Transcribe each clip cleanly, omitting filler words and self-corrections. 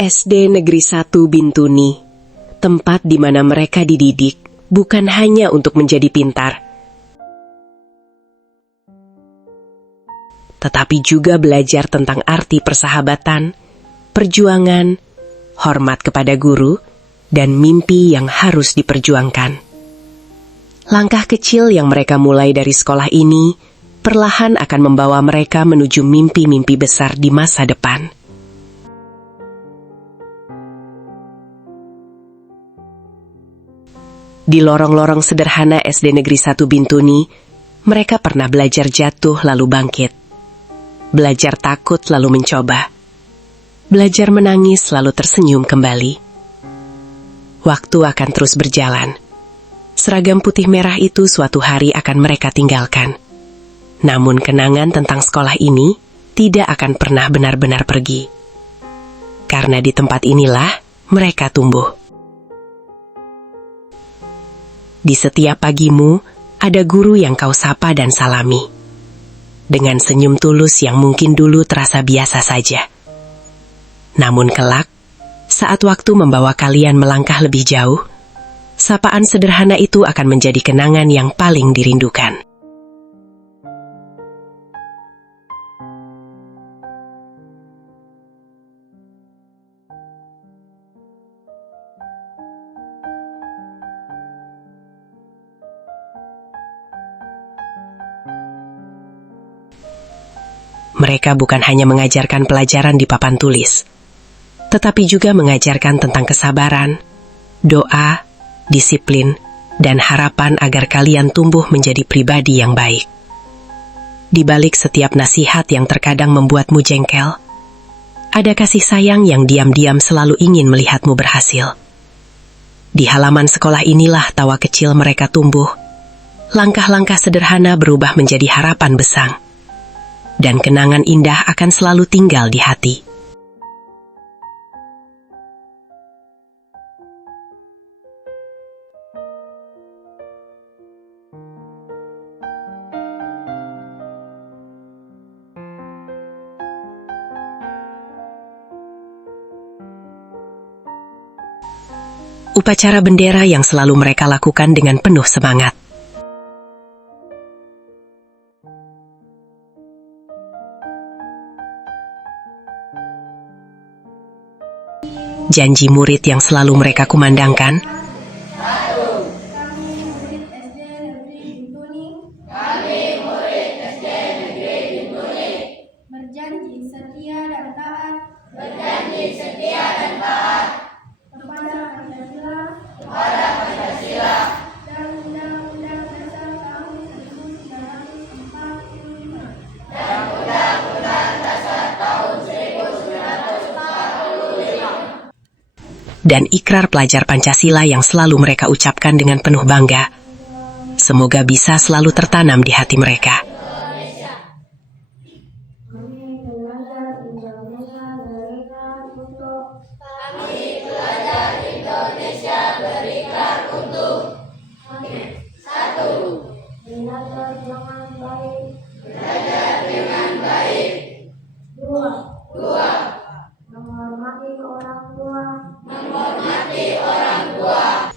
SD Negeri 1 Bintuni, tempat di mana mereka dididik bukan hanya untuk menjadi pintar, tetapi juga belajar tentang arti persahabatan, perjuangan, hormat kepada guru, dan mimpi yang harus diperjuangkan. Langkah kecil yang mereka mulai dari sekolah ini perlahan akan membawa mereka menuju mimpi-mimpi besar di masa depan. Di lorong-lorong sederhana SD Negeri 1 Bintuni, mereka pernah belajar jatuh lalu bangkit. Belajar takut lalu mencoba. Belajar menangis lalu tersenyum kembali. Waktu akan terus berjalan. Seragam putih merah itu suatu hari akan mereka tinggalkan. Namun kenangan tentang sekolah ini tidak akan pernah benar-benar pergi. Karena di tempat inilah mereka tumbuh. Di setiap pagimu, ada guru yang kau sapa dan salami. Dengan senyum tulus yang mungkin dulu terasa biasa saja. Namun kelak, saat waktu membawa kalian melangkah lebih jauh, sapaan sederhana itu akan menjadi kenangan yang paling dirindukan. Mereka bukan hanya mengajarkan pelajaran di papan tulis, tetapi juga mengajarkan tentang kesabaran, doa, disiplin, dan harapan agar kalian tumbuh menjadi pribadi yang baik. Di balik setiap nasihat yang terkadang membuatmu jengkel, ada kasih sayang yang diam-diam selalu ingin melihatmu berhasil. Di halaman sekolah inilah tawa kecil mereka tumbuh, langkah-langkah sederhana berubah menjadi harapan besar. Dan kenangan indah akan selalu tinggal di hati. Upacara bendera yang selalu mereka lakukan dengan penuh semangat. Janji murid yang selalu mereka kumandangkan. Berjanji setia dan taat. Berjanji setia dan taat. Kepada Pancasila. Dan Undang-Undang Dasar tahun 1945. Dan Undang-Undang Dasar tahun 1945. Dan ikrar pelajar Pancasila yang selalu mereka ucapkan dengan penuh bangga. Semoga bisa selalu tertanam di hati mereka. Kami pelajar Indonesia berikhtiar untuk 1. Belajar dengan baik. Belajar dengan baik. 2. Menghormati orang tua. Menghormati orang tua.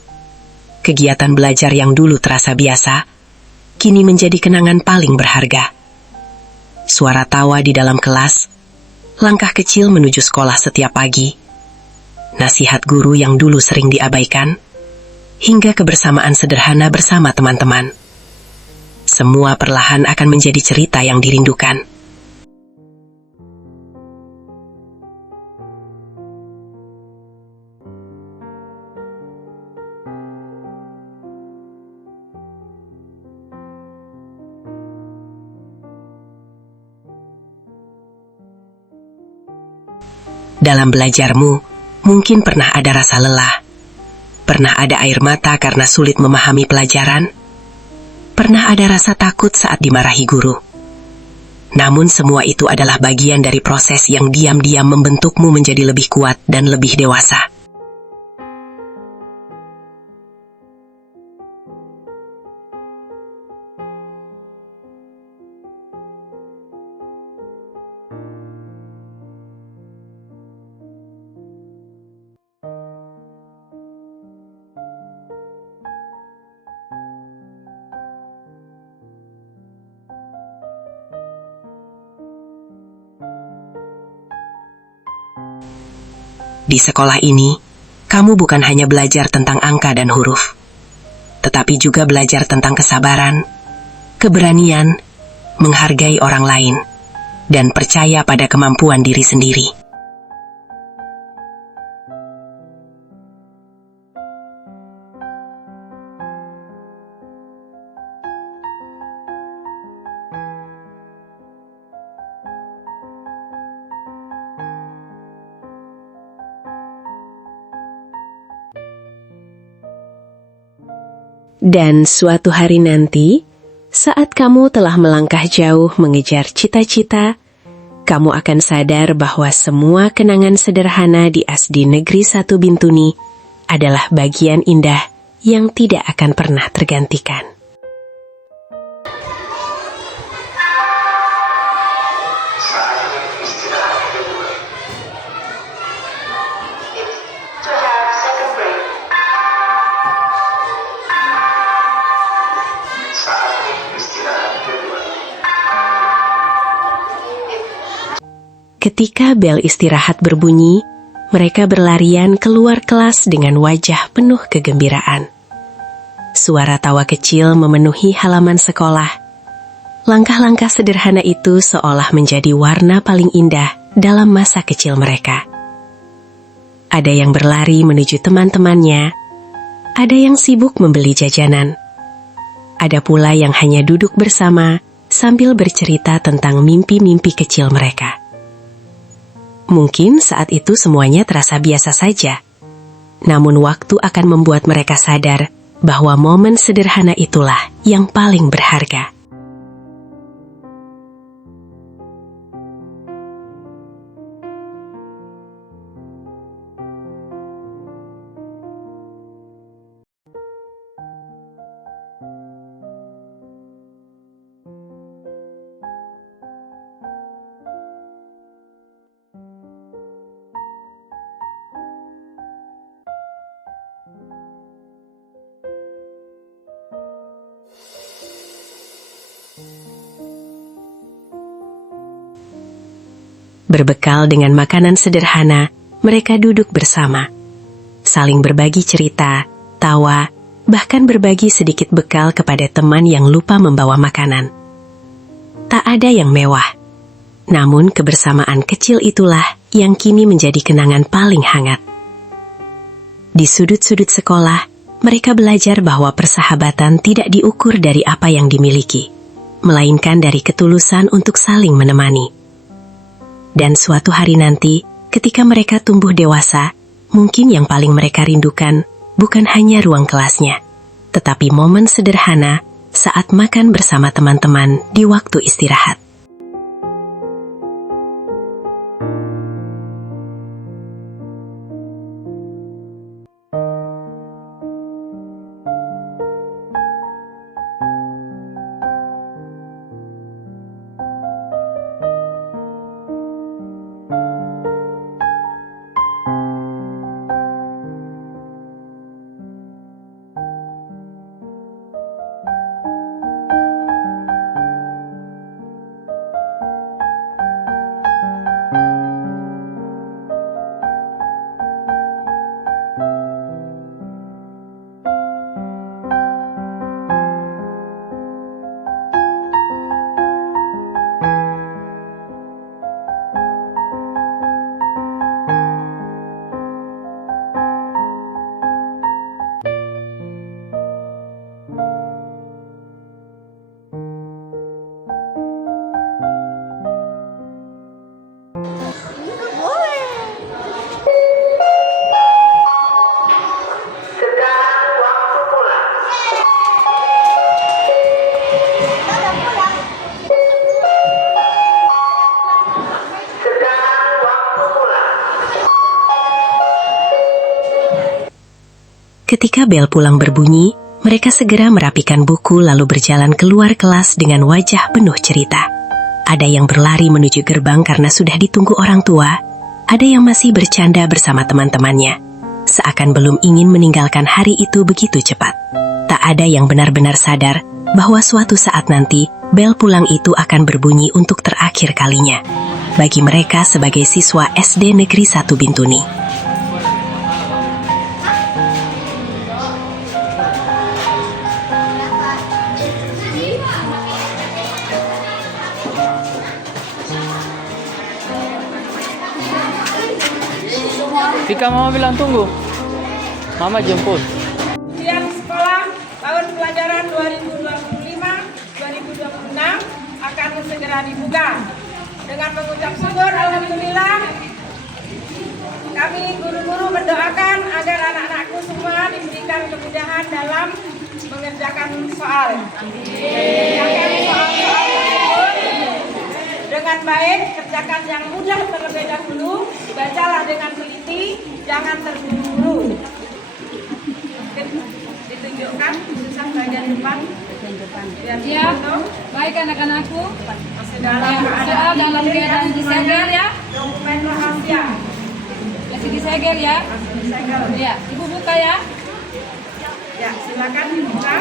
Kegiatan belajar yang dulu terasa biasa, kini menjadi kenangan paling berharga. Suara tawa di dalam kelas, langkah kecil menuju sekolah setiap pagi, nasihat guru yang dulu sering diabaikan, hingga kebersamaan sederhana bersama teman-teman. Semua perlahan akan menjadi cerita yang dirindukan. Dalam belajarmu, mungkin pernah ada rasa lelah. Pernah ada air mata karena sulit memahami pelajaran. Pernah ada rasa takut saat dimarahi guru. Namun semua itu adalah bagian dari proses yang diam-diam membentukmu menjadi lebih kuat dan lebih dewasa. Di sekolah ini, kamu bukan hanya belajar tentang angka dan huruf, tetapi juga belajar tentang kesabaran, keberanian, menghargai orang lain, dan percaya pada kemampuan diri sendiri. Dan suatu hari nanti, saat kamu telah melangkah jauh mengejar cita-cita, kamu akan sadar bahwa semua kenangan sederhana di SD Negeri 1 Bintuni adalah bagian indah yang tidak akan pernah tergantikan. Ketika bel istirahat berbunyi, mereka berlarian keluar kelas dengan wajah penuh kegembiraan. Suara tawa kecil memenuhi halaman sekolah. Langkah-langkah sederhana itu seolah menjadi warna paling indah dalam masa kecil mereka. Ada yang berlari menuju teman-temannya, ada yang sibuk membeli jajanan. Ada pula yang hanya duduk bersama sambil bercerita tentang mimpi-mimpi kecil mereka. Mungkin saat itu semuanya terasa biasa saja. Namun waktu akan membuat mereka sadar bahwa momen sederhana itulah yang paling berharga. Berbekal dengan makanan sederhana, mereka duduk bersama, saling berbagi cerita, tawa, bahkan berbagi sedikit bekal kepada teman yang lupa membawa makanan. Tak ada yang mewah, namun kebersamaan kecil itulah yang kini menjadi kenangan paling hangat. Di sudut-sudut sekolah, mereka belajar bahwa persahabatan tidak diukur dari apa yang dimiliki, melainkan dari ketulusan untuk saling menemani. Dan suatu hari nanti, ketika mereka tumbuh dewasa, mungkin yang paling mereka rindukan bukan hanya ruang kelasnya, tetapi momen sederhana saat makan bersama teman-teman di waktu istirahat. Ketika bel pulang berbunyi, mereka segera merapikan buku lalu berjalan keluar kelas dengan wajah penuh cerita. Ada yang berlari menuju gerbang karena sudah ditunggu orang tua, ada yang masih bercanda bersama teman-temannya, seakan belum ingin meninggalkan hari itu begitu cepat. Tak ada yang benar-benar sadar bahwa suatu saat nanti, bel pulang itu akan berbunyi untuk terakhir kalinya, bagi mereka sebagai siswa SD Negeri 1 Bintuni. Vika, mama bilang tunggu. Mama jemput. Ujian sekolah tahun pelajaran 2025-2026 akan segera dibuka. Dengan mengucap syukur, alhamdulillah, kami guru-guru mendoakan agar anak-anakku semua diberikan kemudahan dalam mengerjakan soal. Kerjakan soal-soal tersebut dengan baik, kerjakan yang mudah terlebih dahulu, bacalah dengan teliti, jangan terburu-buru. Ditunjukkan tulisan bagian depan. Biar Ya, foto. baik anak-anakku. Masih dalam Soal dalam keadaan disegel ya. Dokumen rahasia. Masih disegel ya. Masih disegel. Ya, Ibu buka ya. Ya, silakan dibuka.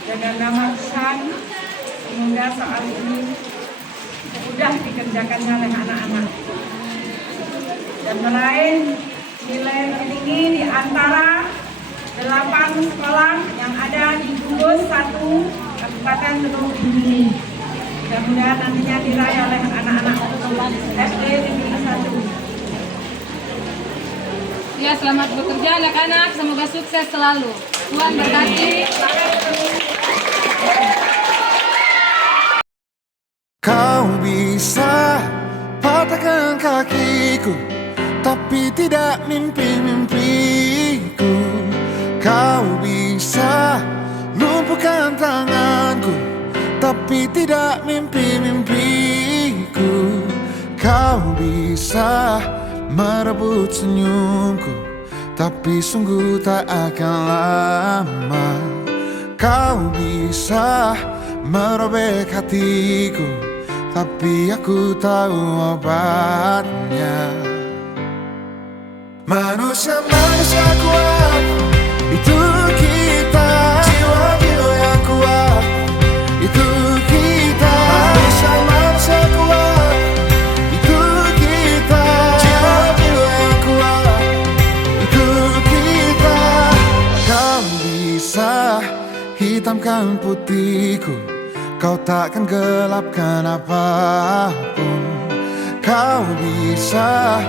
Dengan nama Tuhan, semoga soal ini mudah dikerjakannya oleh anak-anak dan meraih nilai tertinggi di antara 8 sekolah yang ada di Bungkus 1 Kabupaten Gunung Tinggi. Mudah-mudahan nantinya diraih oleh anak-anak SD Negeri 1. Ya, selamat bekerja anak-anak. Semoga sukses selalu. Tuhan berkati. Kau bisa patahkan kakiku, tapi tidak mimpi-mimpiku. Kau bisa lumpuhkan tanganku, tapi tidak mimpi-mimpiku. Kau bisa merebut senyumku, tapi sungguh tak akan lama. Kau bisa merobek hatiku, tapi aku tahu obatnya. Manusia-manusia kuat, itu kita. Jiwa-jiwa yang kuat, itu kita. Manusia-manusia kuat, itu kita. Jiwa-jiwa yang kuat, itu kita. Kau bisa hitamkan putihku, kau takkan gelapkan apapun. Kau bisa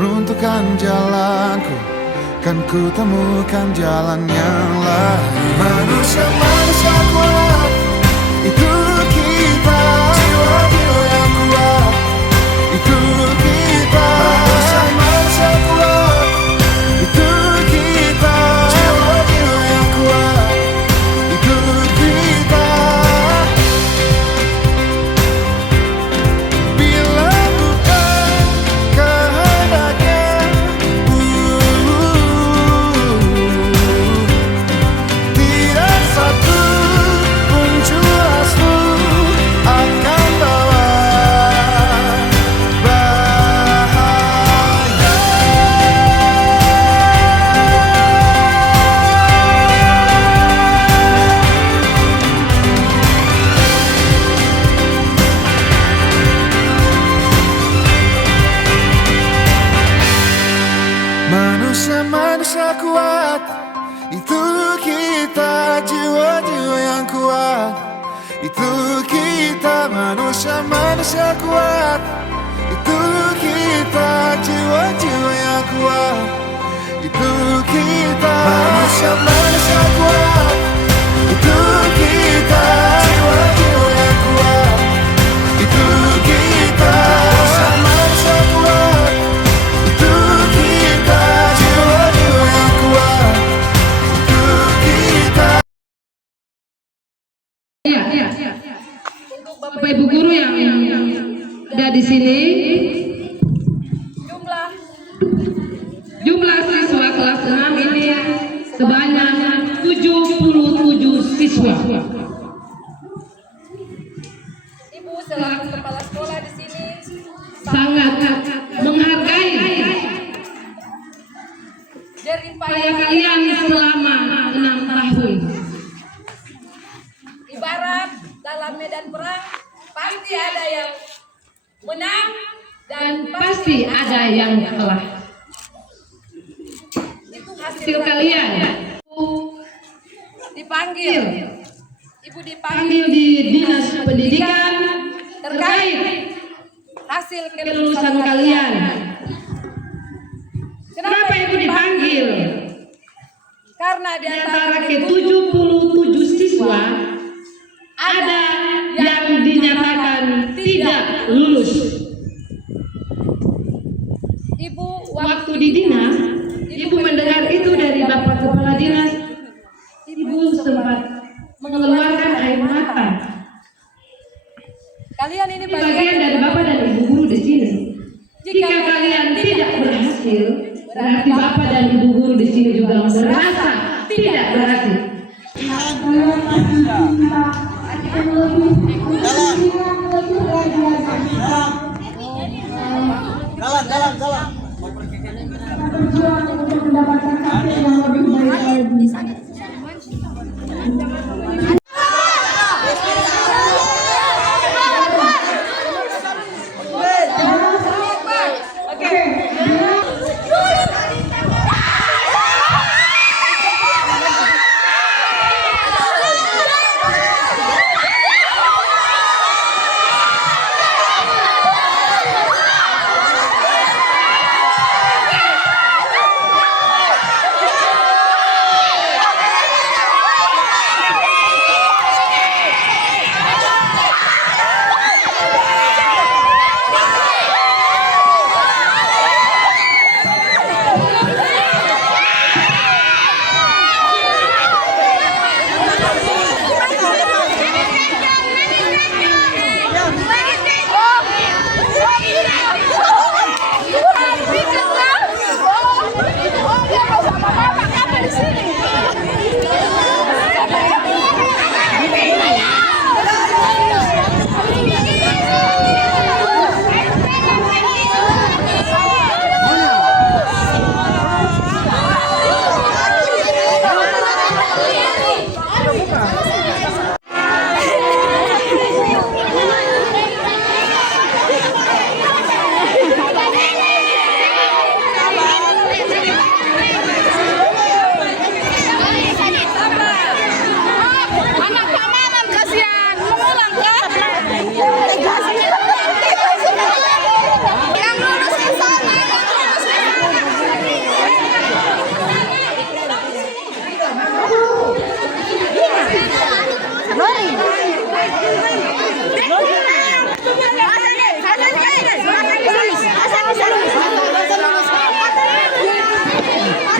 runtuhkan jalanku, kan ku temukan jalan yang lain. Manusia-manusia kuat, itu kita. Jiwa-jiwa yang kuat, itu kita. Manusia-manusia kuat, itu kita. Jiwa-jiwa yang kuat, itu kita. Bila bukan kehendaknya, tidak satu pun jurasmu akan bawa bahaya. Manusia-manusia kuat, itu kita. Jiwa-jiwa yang kuat, itu kita. Manusia-manusia kuat, itu kita. Jiwa-jiwa yang kuat, itu kita. Manusia-manusia kuat, itu kita. Jiwa-jiwa yang kuat, itu kita. Manusia-manusia kuat, itu kita. Jiwa-jiwa yang kuat, itu kita. Bapak Ibu guru yang ada di sini, jumlah siswa kelas 6 ini sebanyak 77 siswa. Ibu selaku kepala sekolah di sini Sangat menghargai jerih upaya kalian selama 6 tahun. ibarat dalam medan perang pasti ada yang menang Dan pasti ada yang kalah. itu Hasil kalian dipanggil Ibu Panggil di Dinas Pendidikan terkait hasil kelulusan kalian. Kenapa Ibu dipanggil? Karena Di antara ke-77 siswa ada yang dinyatakan tidak lulus. Ibu Waktu di dinas, Ibu mendengar itu dari Bapak Kepala Dinas. Ibu sempat mengeluarkan air mata. kalian ini Ini bagian dari Bapak dan Ibu guru di sini. Jika kalian tidak berhasil, berarti Bapak dan Ibu guru di sini juga merasa tidak berhasil.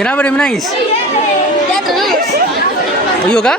Kenapa dia menangis? Dia terus. Oh iya kah?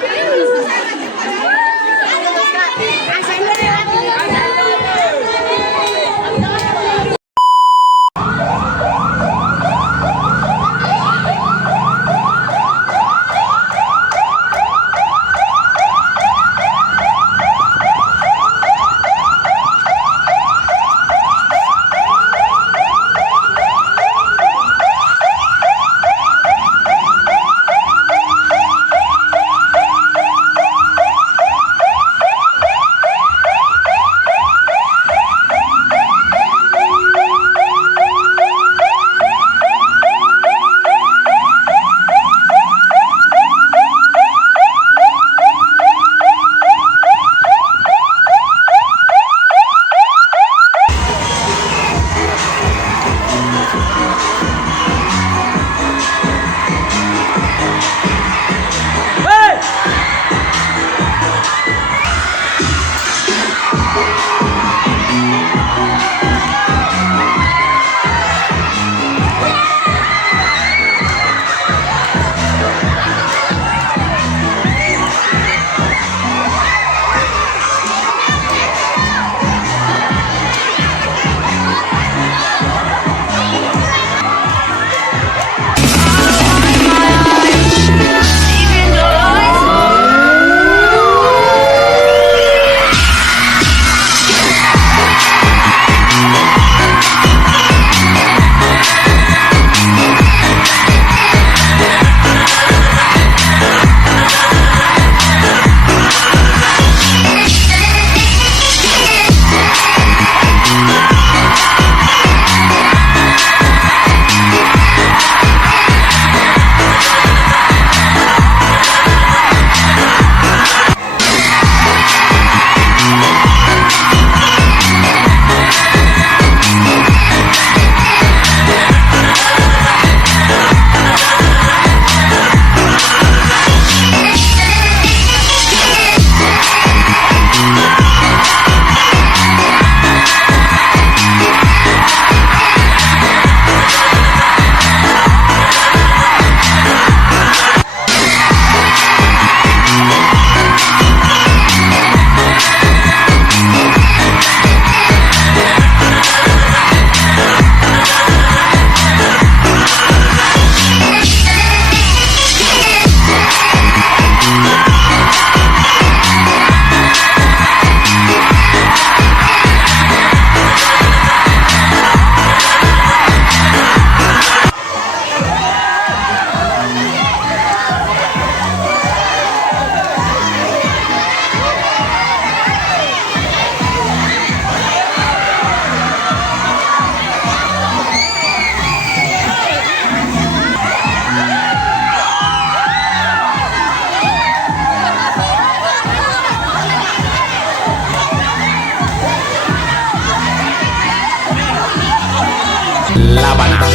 Labana,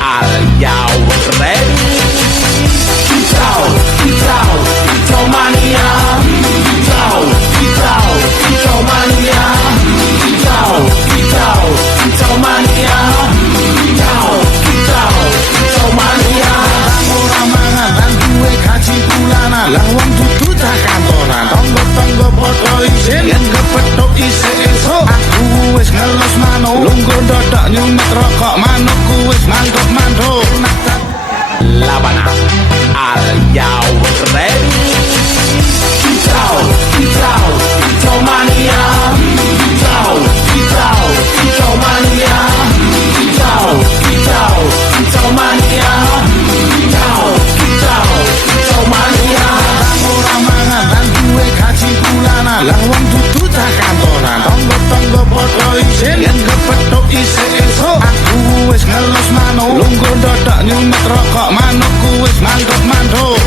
are you ready? Kicau mania. Kicau mania. Kicau mania. Kicau mania. Orang mangan duwe kaji bulanan, lawang dudu tak kantoran, tonggo podo isin, yen kepethuk isik esuk. Aku wis ngelos manuk, lungguh dodok nyumet rokok, manukku wis manduk. Labana, are you ready? Kicau mania. Kicau mania. Kicau mania. Kicau mania. Orang mangan duwe gaji bulanan, lawang dudu tak kantoran, tonggo podo isin, yen kepethuk isik esuk. Aku wis ngelos manuk, lungguh dodok nyumet rokok, manukku wis manduk.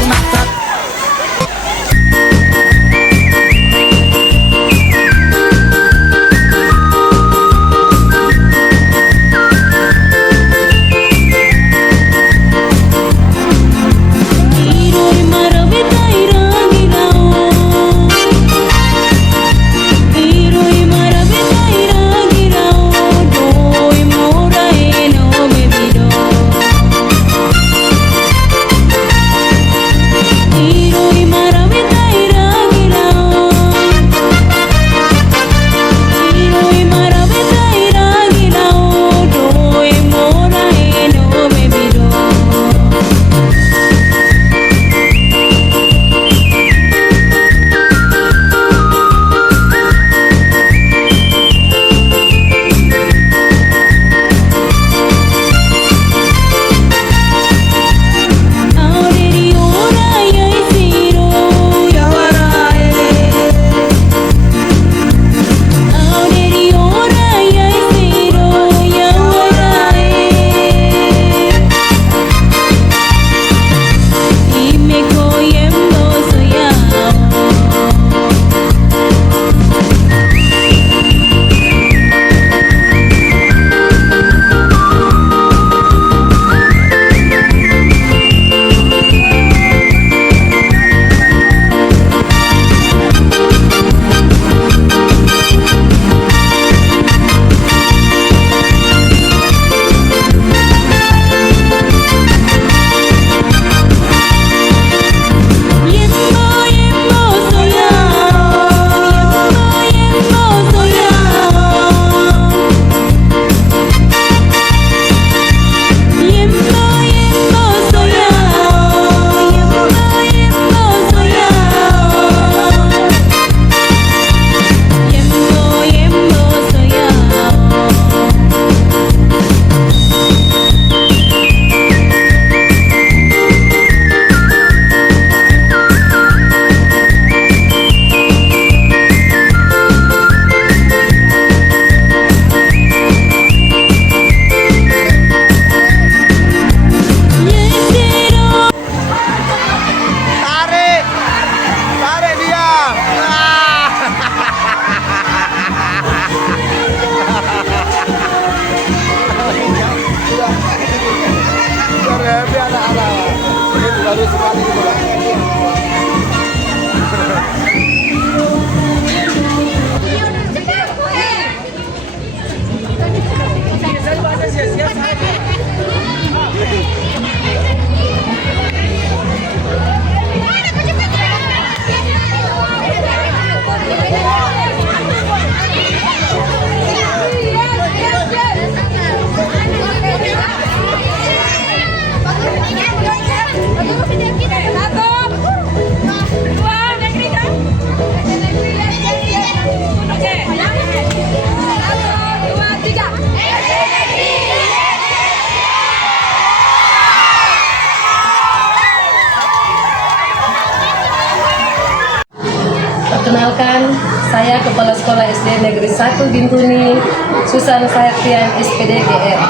Perkenalkan, saya Kepala Sekolah SD Negeri 1 Bintuni, Susan Sayatian SPD GR.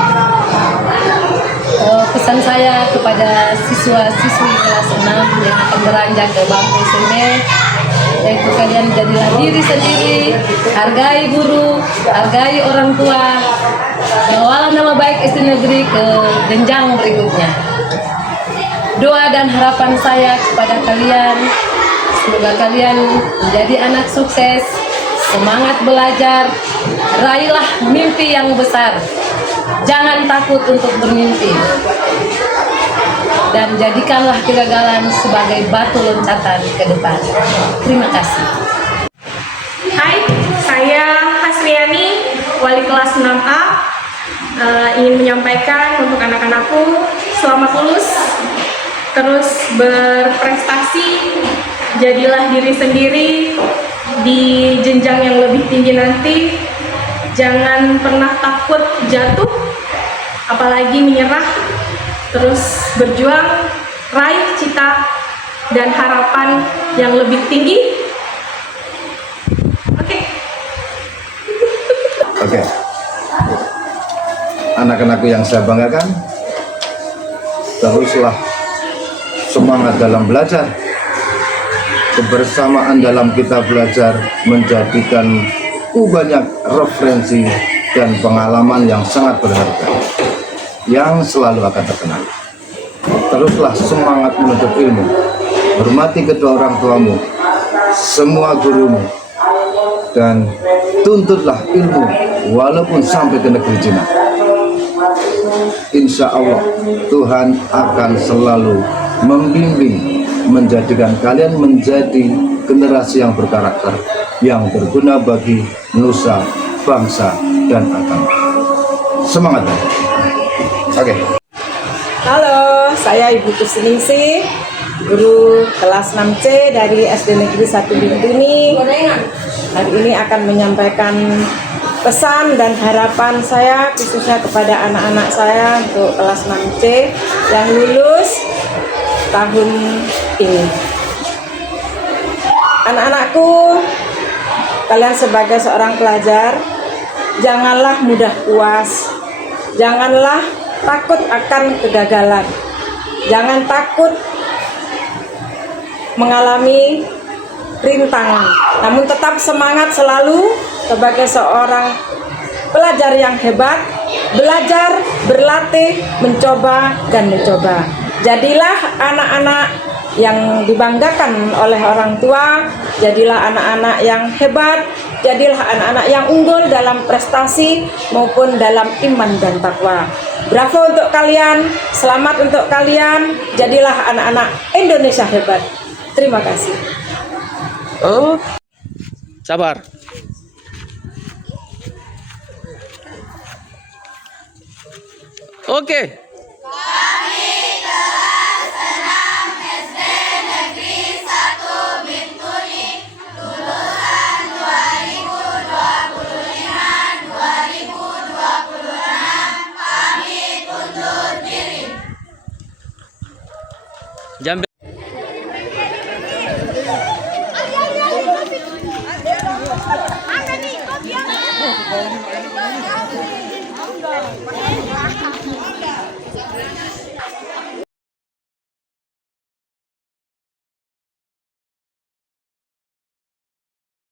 Pesan saya kepada siswa-siswi kelas 6 yang akan beranjak ke bangku SMP, yaitu kalian jadilah diri sendiri, hargai guru, hargai orang tua, bawalah membawa nama baik SD Negeri ke jenjang berikutnya. Doa dan harapan saya kepada kalian, semoga kalian menjadi anak sukses, semangat belajar, raihlah mimpi yang besar. Jangan takut untuk bermimpi. Dan jadikanlah kegagalan sebagai batu loncatan ke depan. Terima kasih. Hai, saya Hasriani, wali kelas 6A. Ingin menyampaikan untuk anak-anakku selamat lulus, terus berprestasi, jadilah diri sendiri di jenjang yang lebih tinggi nanti. Jangan pernah takut jatuh, apalagi menyerah, terus berjuang, raih cita dan harapan yang lebih tinggi. Oke. Anak-anakku yang saya banggakan, teruslah semangat dalam belajar. Kebersamaan dalam kita belajar menjadikan banyak referensi dan pengalaman yang sangat berharga yang selalu akan terkenal. Teruslah semangat menuntut ilmu, hormati kedua orang tuamu, semua gurumu, dan tuntutlah ilmu walaupun sampai ke negeri Cina. Insya Allah Tuhan akan selalu membimbing, menjadikan kalian menjadi generasi yang berkarakter, yang berguna bagi nusa, bangsa, dan agama. Semangat! Oke. Halo, saya Ibu Kusningsih, guru kelas 6C dari SD Negeri 1 Bintuni. Hari ini akan menyampaikan pesan dan harapan saya khususnya kepada anak-anak saya untuk kelas 6C yang lulus tahun ini. Anak-anakku, kalian sebagai seorang pelajar, janganlah mudah puas, janganlah takut akan kegagalan, jangan takut mengalami rintangan, namun tetap semangat selalu sebagai seorang pelajar yang hebat, belajar, berlatih, mencoba, dan mencoba. Jadilah anak-anak yang dibanggakan oleh orang tua, jadilah anak-anak yang hebat, jadilah anak-anak yang unggul dalam prestasi maupun dalam iman dan takwa. Bravo untuk kalian, selamat untuk kalian, jadilah anak-anak Indonesia hebat. Terima kasih. Oh, sabar. Oke. Jam